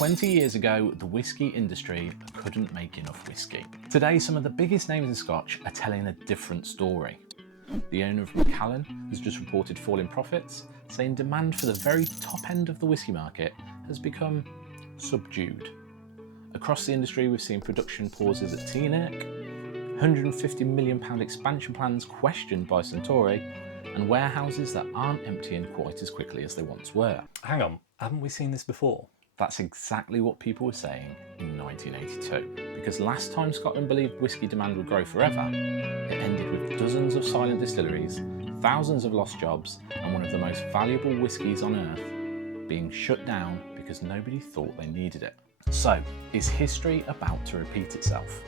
20 years ago, the whisky industry couldn't make enough whisky. Today, some of the biggest names in Scotch are telling a different story. The owner of Macallan has just reported falling profits, saying demand for the very top end of the whisky market has become subdued. Across the industry, we've seen production pauses at Teaninich, £150 million expansion plans questioned by Suntory, and warehouses that aren't emptying quite as quickly as they once were. Hang on, haven't we seen this before? That's exactly what people were saying in 1982. Because last time Scotland believed whisky demand would grow forever, it ended with dozens of silent distilleries, thousands of lost jobs, and one of the most valuable whiskies on earth being shut down because nobody thought they needed it. So, is history about to repeat itself?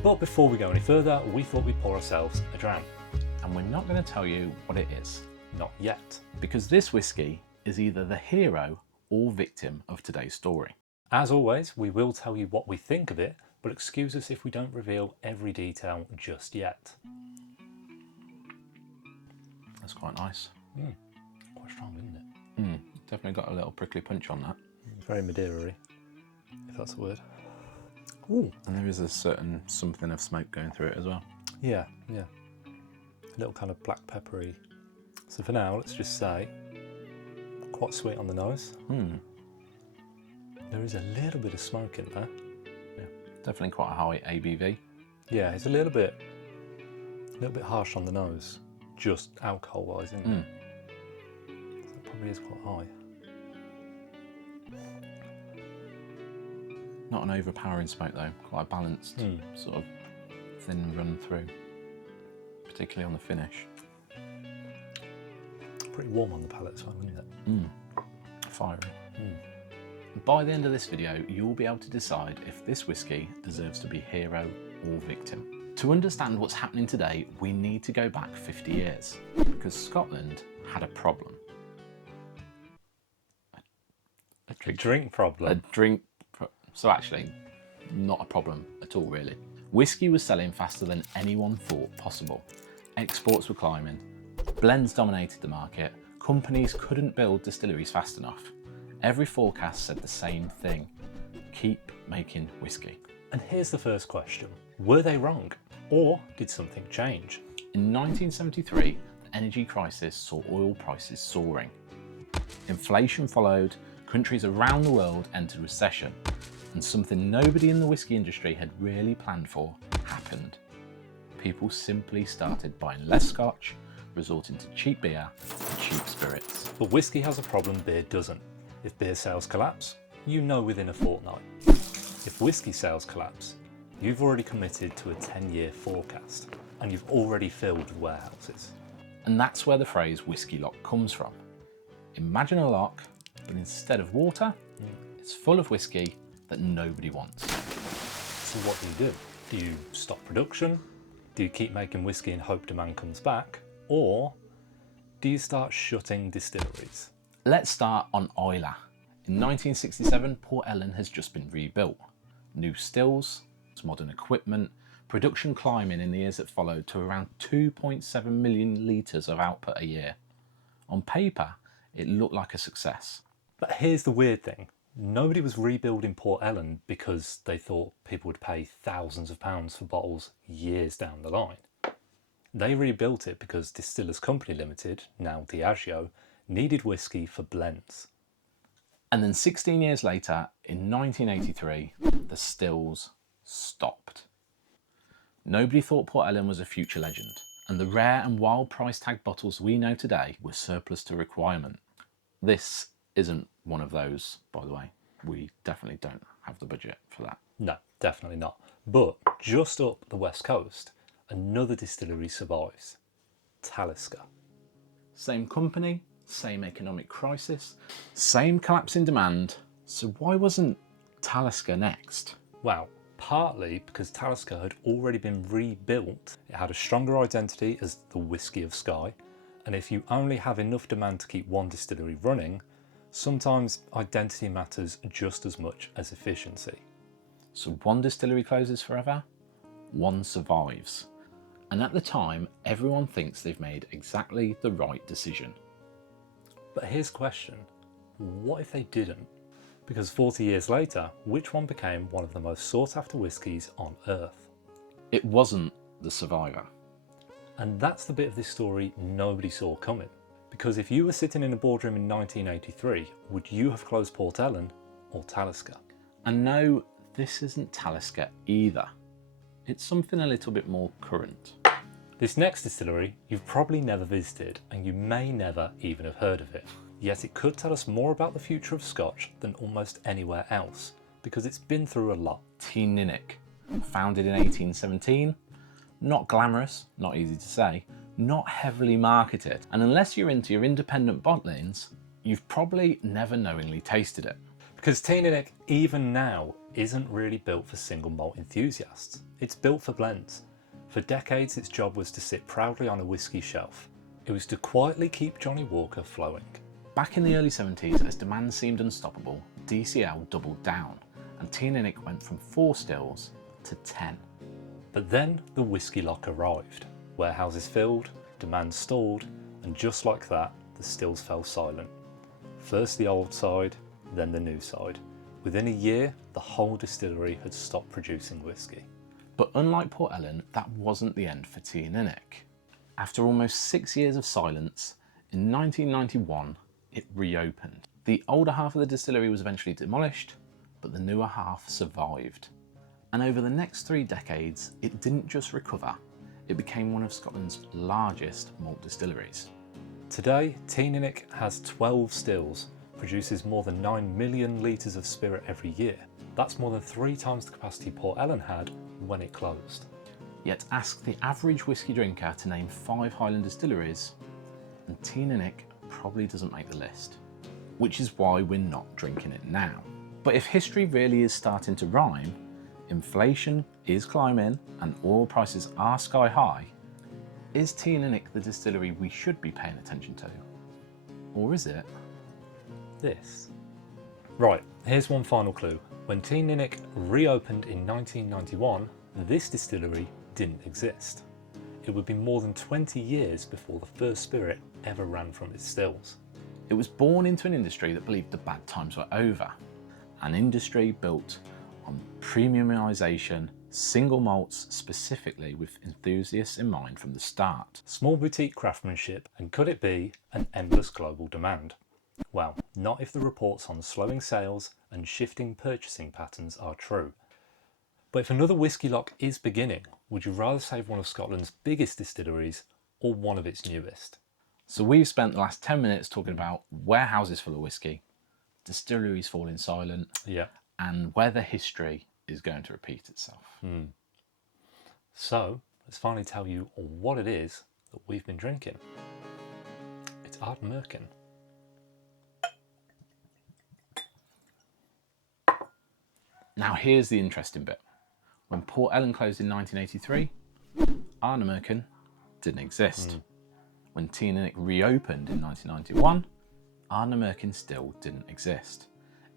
But before we go any further, we thought we'd pour ourselves a dram. And we're not going to tell you what it is. Not yet. Because this whisky is either the hero or victim of today's story. As always, we will tell you what we think of it, but excuse us if we don't reveal every detail just yet. That's quite nice. Quite strong, isn't it? Definitely got a little prickly punch on that. Very Madeira-y, if that's a word. Ooh. And there is a certain something of smoke going through it as well. Yeah. A little kind of black peppery. So for now, let's just say, quite sweet on the nose. There is a little bit of smoke in there. Yeah, definitely quite a high ABV. Yeah, it's a little bit harsh on the nose, just alcohol-wise, isn't it? So it probably is quite high. Not an overpowering smoke though, quite a balanced sort of thin run through, particularly on the finish. Pretty warm on the palate as well, isn't it? Fiery. By the end of this video, you'll be able to decide if this whisky deserves to be hero or victim. To understand what's happening today, we need to go back 50 years, because Scotland had a problem. A drink problem. So actually, not a problem at all really. Whisky was selling faster than anyone thought possible. Exports were climbing, blends dominated the market, companies couldn't build distilleries fast enough. Every forecast said the same thing: keep making whisky. And here's the first question. Were they wrong? Or did something change? In 1973, the energy crisis saw oil prices soaring. Inflation followed, countries around the world entered recession, and something nobody in the whisky industry had really planned for happened. People simply started buying less Scotch, resorting to cheap beer and cheap spirits. But whisky has a problem beer doesn't. If beer sales collapse, you know within a fortnight. If whisky sales collapse, you've already committed to a 10-year forecast, and you've already filled warehouses. And that's where the phrase Whisky Loch comes from. Imagine a loch, but instead of water, it's full of whisky that nobody wants. So what do? Do you stop production? Do you keep making whisky and hope demand comes back? Or do you start shutting distilleries? Let's start on Islay. In 1967, Port Ellen has just been rebuilt. New stills, modern equipment, production climbing in the years that followed to around 2.7 million litres of output a year. On paper, it looked like a success. But here's the weird thing. Nobody was rebuilding Port Ellen because they thought people would pay thousands of pounds for bottles years down the line. They rebuilt it because Distillers Company Limited, now Diageo, needed whisky for blends. And then 16 years later, in 1983, the stills stopped. Nobody thought Port Ellen was a future legend, and the rare and wild price tag bottles we know today were surplus to requirement. This isn't one of those, by the way. We definitely don't have the budget for that. No, definitely not. But just up the west coast, another distillery survives. Talisker. Same company, same economic crisis, same collapse in demand. So why wasn't Talisker next? Well, partly because Talisker had already been rebuilt. It had a stronger identity as the Whisky of Skye, and if you only have enough demand to keep one distillery running, sometimes identity matters just as much as efficiency. So one distillery closes forever, one survives. And at the time, everyone thinks they've made exactly the right decision. But here's the question, what if they didn't? Because 40 years later, which one became one of the most sought after whiskies on earth? It wasn't the Survivor. And that's the bit of this story nobody saw coming. Because if you were sitting in a boardroom in 1983, would you have closed Port Ellen or Talisker? And no, this isn't Talisker either. It's something a little bit more current. This next distillery you've probably never visited, and you may never even have heard of it. Yet it could tell us more about the future of Scotch than almost anywhere else, because it's been through a lot. Teaninich, founded in 1817, not glamorous, not easy to say, not heavily marketed, and unless you're into your independent bottlings, you've probably never knowingly tasted it. Because Teaninich, even now, isn't really built for single malt enthusiasts. It's built for blends. For decades, its job was to sit proudly on a whiskey shelf. It was to quietly keep Johnny Walker flowing. Back in the early 70s, as demand seemed unstoppable, DCL doubled down, and Teaninich went from 4 stills to 10. But then the Whisky Loch arrived. Warehouses filled, demand stalled, and just like that, the stills fell silent. First the old side, then the new side. Within a year, the whole distillery had stopped producing whiskey. But unlike Port Ellen, that wasn't the end for Teaninich. After almost 6 years of silence, in 1991, it reopened. The older half of the distillery was eventually demolished, but the newer half survived. And over the next 3 decades, it didn't just recover, it became one of Scotland's largest malt distilleries. Today, Teaninich has 12 stills, produces more than 9 million litres of spirit every year. That's more than 3 times the capacity Port Ellen had when it closed. Yet ask the average whisky drinker to name 5 Highland distilleries, and Teaninich probably doesn't make the list. Which is why we're not drinking it now. But if history really is starting to rhyme, inflation is climbing and oil prices are sky high, is Teaninich the distillery we should be paying attention to? Or is it this? Right, here's one final clue. When Teaninich reopened in 1991, this distillery didn't exist. It would be more than 20 years before the first spirit ever ran from its stills. It was born into an industry that believed the bad times were over. An industry built on premiumisation, single malts specifically, with enthusiasts in mind from the start. Small boutique craftsmanship, and could it be an endless global demand? Well, not if the reports on slowing sales and shifting purchasing patterns are true. But if another Whisky Loch is beginning, would you rather save one of Scotland's biggest distilleries or one of its newest? So we've spent the last 10 minutes talking about warehouses full of whiskey, distilleries falling silent, and whether history is going to repeat itself. So let's finally tell you what it is that we've been drinking. It's Ardnamurchan. Now here's the interesting bit. When Port Ellen closed in 1983, Ardnamurchan didn't exist. When Teaninich reopened in 1991, Ardnamurchan still didn't exist.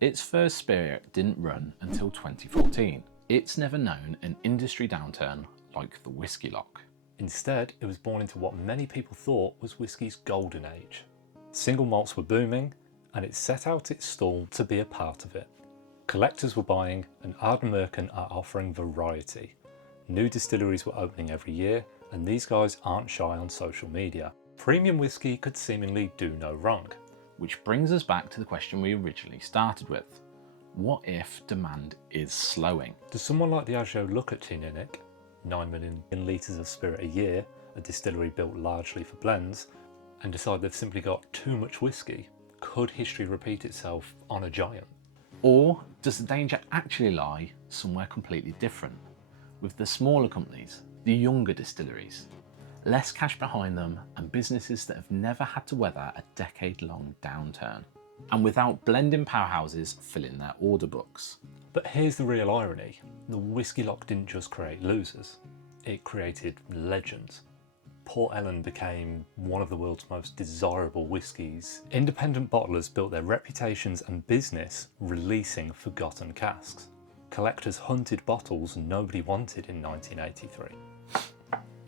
Its first spirit didn't run until 2014. It's never known an industry downturn like the Whisky Loch. Instead, it was born into what many people thought was whiskey's golden age. Single malts were booming, and it set out its stall to be a part of it. Collectors were buying, and Ardnamurchan are offering variety. New distilleries were opening every year, and these guys aren't shy on social media. Premium whiskey could seemingly do no wrong. Which brings us back to the question we originally started with. What if demand is slowing? Does someone like Diageo look at Teaninich, 9 million litres of spirit a year, a distillery built largely for blends, and decide they've simply got too much whiskey? Could history repeat itself on a Giant? Or does the danger actually lie somewhere completely different? With the smaller companies, the younger distilleries, less cash behind them, and businesses that have never had to weather a decade-long downturn, and without blending powerhouses filling their order books. But here's the real irony. The Whisky Loch didn't just create losers, it created legends. Port Ellen became one of the world's most desirable whiskies. Independent bottlers built their reputations and business releasing forgotten casks. Collectors hunted bottles nobody wanted in 1983.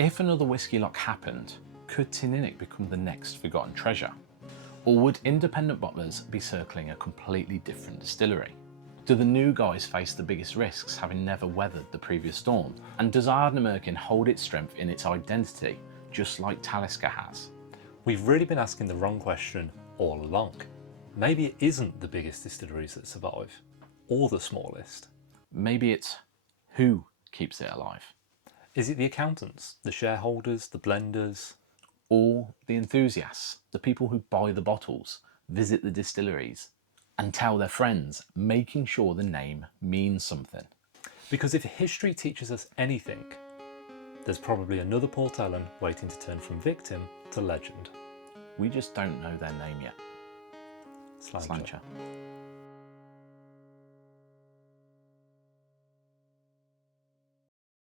If another Whisky Loch happened, could Teaninich become the next forgotten treasure? Or would independent bottlers be circling a completely different distillery? Do the new guys face the biggest risks, having never weathered the previous storm? And does Ardnamurchan hold its strength in its identity, just like Talisker has? We've really been asking the wrong question all along. Maybe it isn't the biggest distilleries that survive, or the smallest. Maybe it's who keeps it alive? Is it the accountants, the shareholders, the blenders? Or the enthusiasts, the people who buy the bottles, visit the distilleries, and tell their friends, making sure the name means something? Because if history teaches us anything, there's probably another Port Ellen waiting to turn from victim to legend. We just don't know their name yet. Slancher. Slancher.